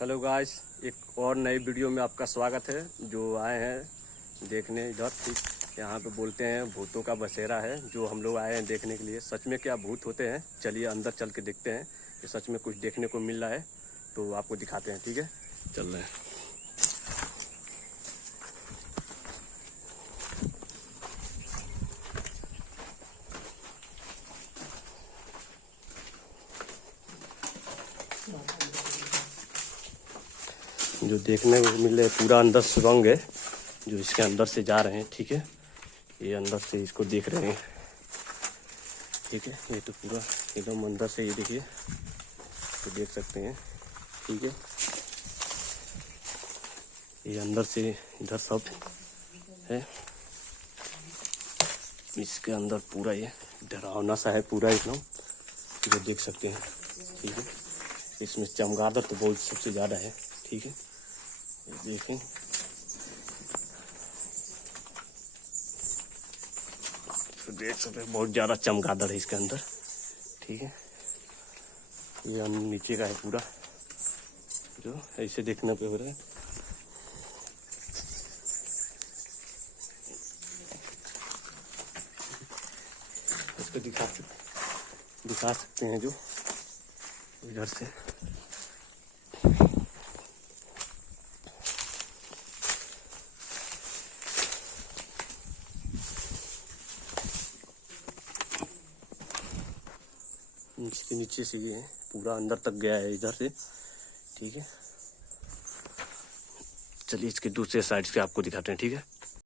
Hello guys, एक और नई वीडियो में आपका स्वागत है। जो आए हैं देखने इधर, ठीक यहाँ पे बोलते हैं भूतों का बसेरा है। जो हम लोग आए हैं देखने के लिए, सच में क्या भूत होते हैं? चलिए अंदर चल के देखते हैं कि सच में कुछ देखने को मिल रहा है तो आपको दिखाते हैं। ठीक है, चल रहे हैं। जो देखने को मिल रहा है पूरा अंदर सुरंग है, जो इसके अंदर से जा रहे हैं। ठीक है, ये अंदर से इसको देख रहे हैं। ठीक है, ये तो पूरा एकदम अंदर से, ये देखिए तो देख सकते हैं। ठीक है, ये अंदर से इधर सब है। इसके अंदर पूरा ये डरावना सा है पूरा एकदम, जो देख सकते हैं। ठीक है, इसमें चमगादड़ तो बहुत सबसे ज़्यादा है। ठीक है, ये देखें, तो देख सकते हैं बहुत ज़्यादा चमगादड़ है इसके अंदर। ठीक है, ये नीचे का है पूरा, जो ऐसे देखने पे हो रहा है। इसको दिखा सकते हैं जो इधर से। इसके नीचे से ये पूरा अंदर तक गया है इधर से। ठीक है, चलिए इसके दूसरे साइड से आपको दिखाते हैं। ठीक है।